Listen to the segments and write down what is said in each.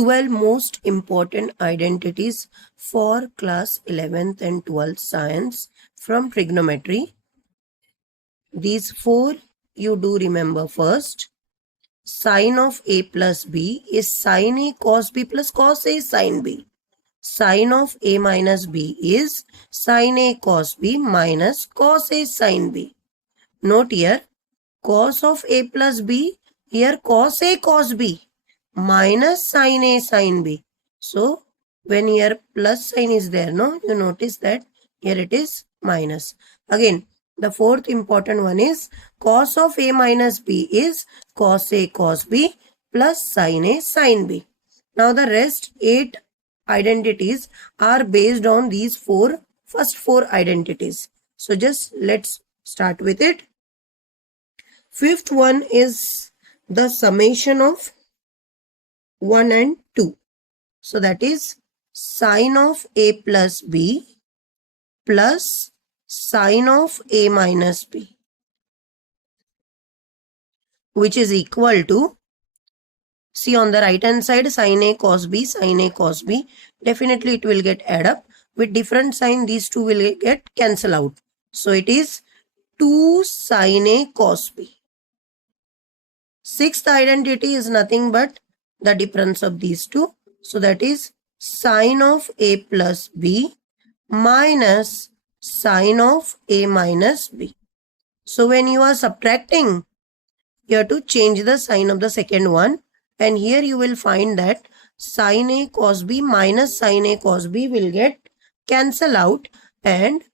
12 most important identities for class 11th and 12th science from trigonometry. These 4 you do remember first. Sine of a plus b is sine a cos b plus cos a sine b. Sine of a minus b is sine a cos b minus cos a sine b. Note here, cos of a plus b, here cos a cos b minus sine a sine b. So, when here plus sign is there, no, you notice that here it is minus. Again, the fourth important one is cos of a minus b is cos a cos b plus sine a sine b. Now, the rest 8 identities are based on these first four identities. So, just let's start with it. Fifth one is the summation of 1 and 2. So that is sine of a plus b plus sine of a minus b, which is equal to, see on the right hand side, sine a cos b, sine a cos b. Definitely it will get add up. With different sign, these two will get cancel out. So it is 2 sine a cos b. Sixth identity is nothing but the difference of these two. So that is sine of a plus b minus sine of a minus b. So when you are subtracting, you have to change the sign of the second one. And here you will find that sine a cos b minus sine a cos b will get cancel out. And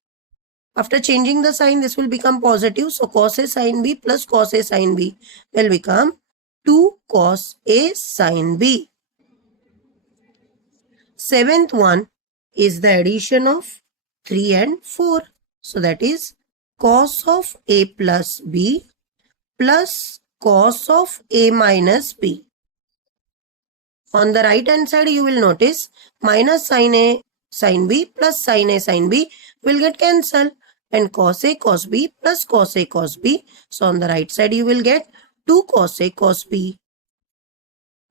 after changing the sign, this will become positive. So cos a sine b plus cos a sine b will become 2 cos a sine b. Seventh one is the addition of 3 and 4. So that is cos of a plus b plus cos of a minus b. On the right hand side, you will notice minus sine a sine b plus sine a sine b will get cancelled. And cos a cos b plus cos a cos b. So on the right side, you will get 2 cos a cos b.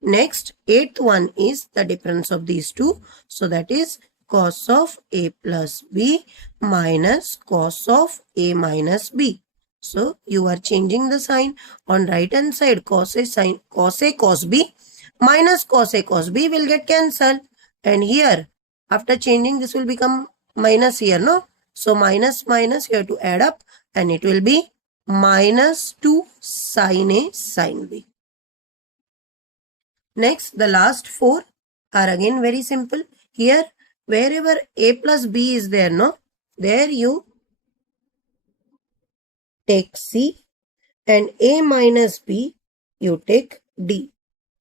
Next, eighth one is the difference of these two. So that is cos of a plus b minus cos of a minus b. So you are changing the sign. On right hand side, cos a cos b minus cos a cos b will get cancelled. And here, after changing, this will become minus here, no? So minus minus, you have to add up and it will be minus 2 sine a sine b. Next, the last 4 are again very simple. Here, wherever a plus b is there, no, there you take c, and a minus b, you take d.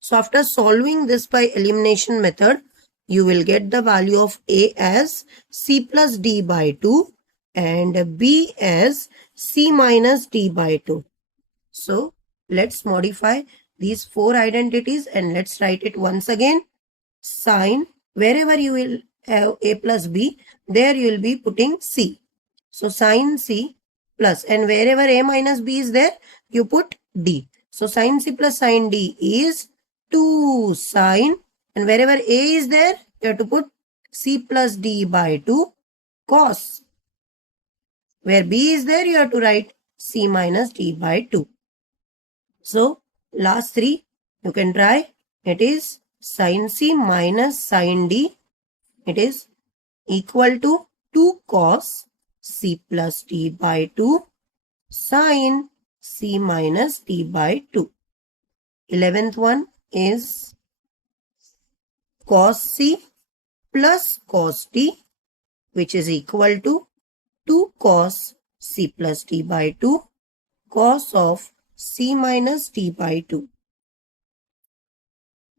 So after solving this by elimination method, you will get the value of a as c plus d by 2 and b as c minus d by 2. So let's modify these 4 identities and let's write it once again. Sine, wherever you will have a plus b, there you will be putting c. So sine c plus, and wherever a minus b is there, you put d. So sine c plus sine d is 2 sine, and wherever a is there, you have to put c plus d by 2 cos. Where b is there, you have to write c minus d by 2. So last 3 you can try. It is sine c minus sine d. It is equal to 2 cos c plus d by 2 sine c minus d by 2. 11th one is cos c plus cos d, which is equal to 2 cos c plus d by 2 cos of c minus d by 2.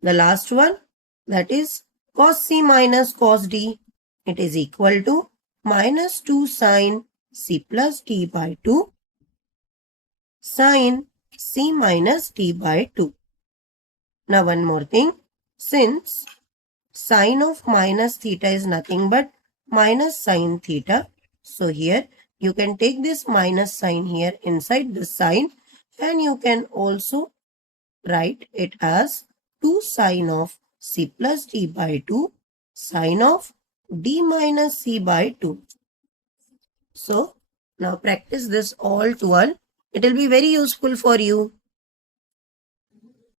The last one, that is cos c minus cos d, it is equal to minus 2 sine c plus d by 2 sine c minus d by 2. Now one more thing, since sine of minus theta is nothing but minus sine theta, so here you can take this minus sign here inside the sign, and you can also write it as 2 sine of c plus d by 2 sine of d minus c by 2. So now practice this all 12. It will be very useful for you.